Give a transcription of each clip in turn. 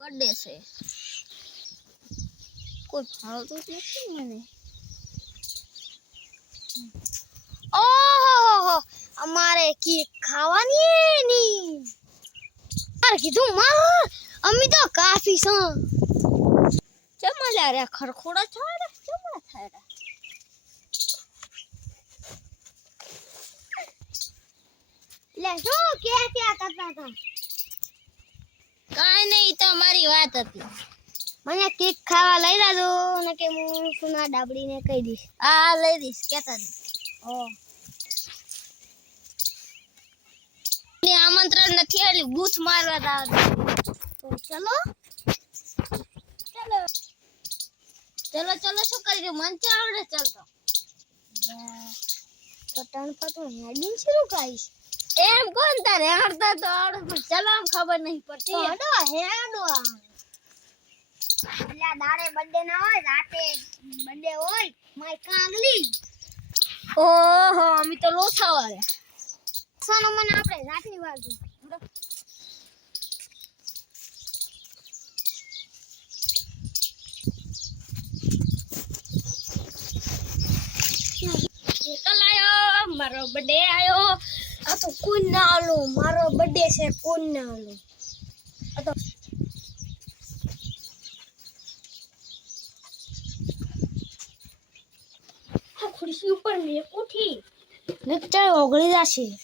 birthday છે કોઈ ભાવતું નથી મને ઓહો અમારે કેક ખાવાની ની યાર કીધું માં અમી તો કાફી છે ચમલા રે ખરખોડા થાય ચમલા થાય લે શું કે કરતા હતા કાઈ નહીં તમારી વાત હતી મને કેક ખાવા લઈ લાજો ને કે હું સુના ડાબડીને કહી દઈશ આ લઈ દઈશ કેતા નહીં ઓ ને આમંત્રણ નથી એટલે બૂથ મારવા દાવ તો ચલો ચલો ચલો શું કરી દે મન કે આવડે ચાલતો તો ટર્ન પર તો હેડિંગ શરૂ કરીશ એમ કોણ તારે હરતા તો આવડે ચલો આમ ખબર નહીં પડતી હેડો હેડો અલ્યા દાડે બર્થડે ના હોય રાતે બર્થડે હોય માય કાંગલી ઓહો અમી તો લોથા વાળા સાનો મને આપણે રાતની વાર જો કલ આયો મારો બર્થડે આયો આ તો કોણ ના આલો મારો બર્થડે છે કોણ ના આલો આ તો ખુરશી ઉપર મેં ઉઠી લેક્ચર ઓગળી જશે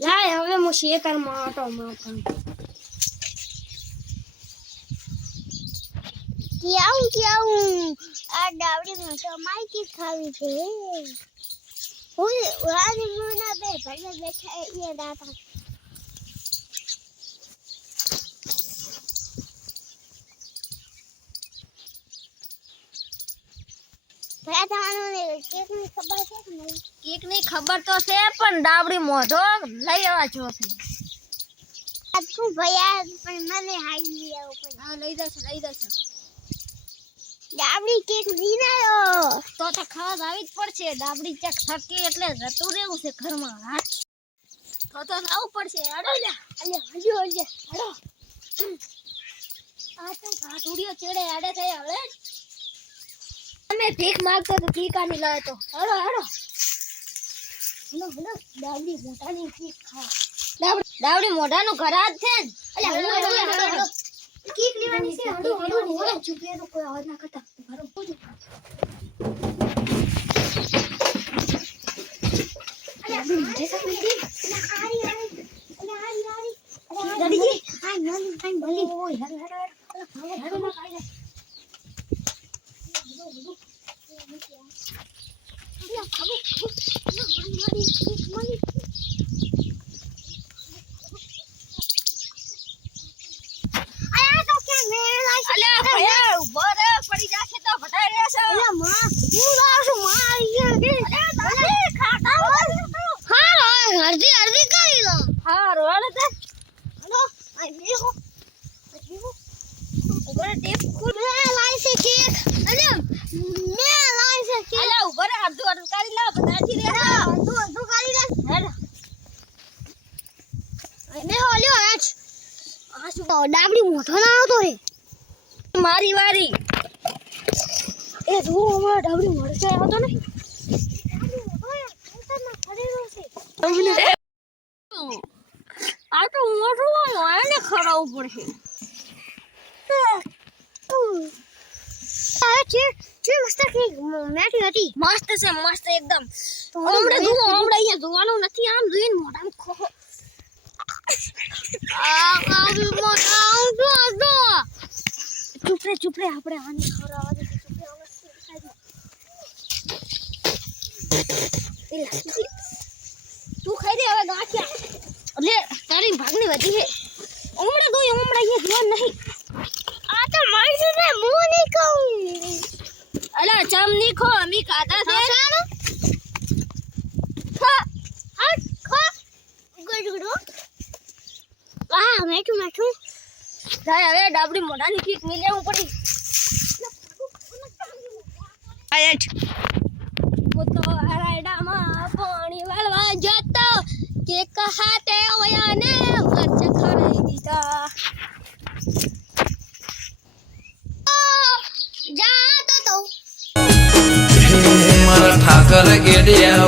લાય હવે હું શેકરમાં આટો મારતો ક્યાઉં આ ડાવડીમાં તો માઈકી ખાવી છે હું વારી મુના બે ભલે બેઠા એ દાતા કેક ની ખબર તો છે પણ ડાબડી મોઢો લઈ આવવા જો છે આજ શું ભયા પણ મને હાઈ લઈ આવો પણ હા લઈ જશે ડાબડી કેક લીનાયો તો ખાવા આવી જ પડશે ડાબડી ચેક થકી એટલે જતું રહેવું છે ઘરમાં હાથ તો લાવવું પડશે હાડો લે હજો હાડો આ તો ઘાટુડિયો ચેડે આડે થઈ હવે અમે ભીખ માંગતો તો ભીખાની લાય તો હાડો ડાબડી મોઢાની ભીખ ખા ડાબડી મોઢાનું ઘર જ છે ને હાડો કેક લેવાની છે હાડો ચૂપે તો કોઈ અવાજ ના કરતા મારો પોજો મોઢે સાથે દાદીજી આ નાની ભલી ઓય હાડો ના ખાઈ ડાબડી મોઢો ના આવતો રે મારી વારી એ જો અમાર ડાબડી મોઢો આવતો ને આ તો મોઢો આવ્યો એને ખરાવું પડશે મસ્ત મેઠી હતી મસ્ત છે મસ્ત એકદમ હમણાં અહીંયા જોવાનું નથી આમ જોઈને મોઢામાં ખો ચૂપ રે આપણે આની ખરાવા દે તું ખાઈ દે હવે ગાંઠિયા એટલે તારી ભાગની વધી છે હમણાં અહીંયા જોવાનું નહીં આ તો મારી છે ને હું નહીં ખાઉં અલા ચમ નહીં ખો અમી ખાધા છે મેઠું જાય હવે ડાબડી મોઢાની કેક મી લેવું પડી આયટ તો રાયડામાં પાણી વાળવા જતો કેક હાથે ઓયાને મરચ ખરાઈ દીધા કર ગેડિયા